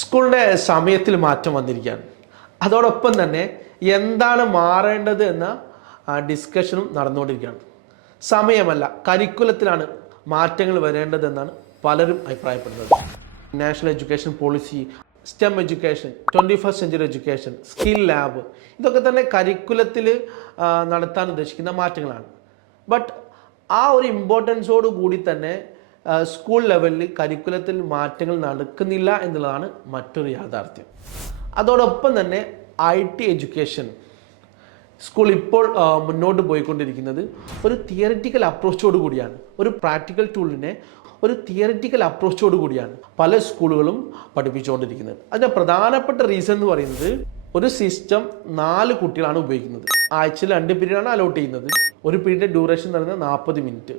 സ്കൂളിൻ്റെ സമയത്തിൽ മാറ്റം വന്നിരിക്കുകയാണ്. അതോടൊപ്പം തന്നെ എന്താണ് മാറേണ്ടത് എന്ന ഡിസ്കഷനും നടന്നുകൊണ്ടിരിക്കുകയാണ്. സമയമല്ല, കരിക്കുലത്തിലാണ് മാറ്റങ്ങൾ വരേണ്ടതെന്നാണ് പലരും അഭിപ്രായപ്പെടുന്നത്. National education policy, stem education, 21st century education, skill lab, ഇതൊക്കെ തന്നെ കരിക്കുലത്തിൽ നടത്താൻ ഉദ്ദേശിക്കുന്ന മാറ്റങ്ങളാണ്. ബട്ട് ആ ഒരു ഇമ്പോർട്ടൻസോട് കൂടി തന്നെ സ്കൂൾ ലെവലിൽ കരിക്കുലത്തിൽ മാറ്റങ്ങൾ നടക്കുന്നില്ല എന്നുള്ളതാണ് മറ്റൊരു യാഥാർത്ഥ്യം. അതോടൊപ്പം തന്നെ IT എഡ്യൂക്കേഷൻ സ്കൂൾ ഇപ്പോൾ മുന്നോട്ട് പോയിക്കൊണ്ടിരിക്കുന്നത് ഒരു തിയറിറ്റിക്കൽ അപ്രോച്ചോട് കൂടിയാണ്. ഒരു പ്രാക്ടിക്കൽ ടൂളിനെ ഒരു തിയറിറ്റിക്കൽ അപ്രോച്ചോട് കൂടിയാണ് പല സ്കൂളുകളും പഠിപ്പിച്ചുകൊണ്ടിരിക്കുന്നത്. അതിൻ്റെ പ്രധാനപ്പെട്ട റീസൺ എന്ന് പറയുന്നത്, ഒരു സിസ്റ്റം 4 കുട്ടികളാണ് ഉപയോഗിക്കുന്നത്. ആഴ്ചയിൽ 2 പീരീഡാണ് അലോട്ട് ചെയ്യുന്നത്. ഒരു പീരീഡ് ഡ്യൂറേഷൻ എന്ന് പറയുന്നത് 40 മിനിറ്റ്.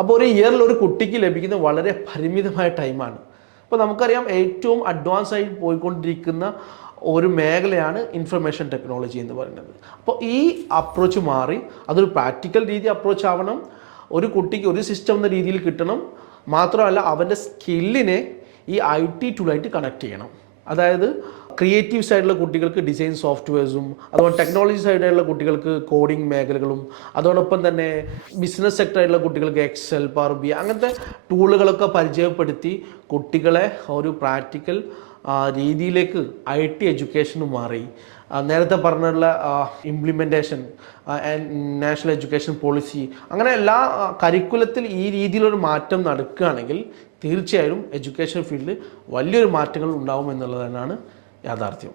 അപ്പോൾ ഒരു ഇയറിൽ ഒരു കുട്ടിക്ക് ലഭിക്കുന്ന വളരെ പരിമിതമായ ടൈമാണ്. അപ്പോൾ നമുക്കറിയാം, ഏറ്റവും അഡ്വാൻസ് ആയി പോയിക്കൊണ്ടിരിക്കുന്ന ഒരു മേഖലയാണ് ഇൻഫർമേഷൻ ടെക്നോളജി എന്ന് പറയുന്നത്. അപ്പോൾ ഈ അപ്രോച്ച് മാറി അതൊരു പ്രാക്ടിക്കൽ രീതി അപ്രോച്ച് ആവണം. ഒരു കുട്ടിക്ക് ഒരു സിസ്റ്റം എന്ന രീതിയിൽ കിട്ടണം. മാത്രമല്ല, അവൻ്റെ സ്കില്ലിനെ ഈ IT ടൂളായിട്ട് കണക്ട് ചെയ്യണം. അതായത് ക്രിയേറ്റീവ് സൈഡിലുള്ള കുട്ടികൾക്ക് ഡിസൈൻ സോഫ്റ്റ്വെയർസും, അതുപോലെ ടെക്നോളജി സൈഡിലുള്ള കുട്ടികൾക്ക് കോഡിംഗ് മേഖലകളും, അതോടൊപ്പം തന്നെ ബിസിനസ് സെക്ടറായിട്ടുള്ള കുട്ടികൾക്ക് Excel, Power BI അങ്ങനത്തെ ടൂളുകളൊക്കെ പരിചയപ്പെടുത്തി കുട്ടികളെ ഒരു പ്രാക്ടിക്കൽ രീതിയിലേക്ക് IT എഡ്യൂക്കേഷന് മാറി. നേരത്തെ പറഞ്ഞുള്ള ഇംപ്ലിമെൻറ്റേഷൻ, നാഷണൽ എഡ്യൂക്കേഷൻ പോളിസി, അങ്ങനെ എല്ലാ കരിക്കുലത്തിൽ ഈ രീതിയിലൊരു മാറ്റം നടക്കുകയാണെങ്കിൽ തീർച്ചയായും എഡ്യൂക്കേഷൻ ഫീൽഡിൽ വലിയൊരു മാറ്റങ്ങൾ ഉണ്ടാവും എന്നുള്ളത് തന്നെയാണ് യാഥാർത്ഥ്യം.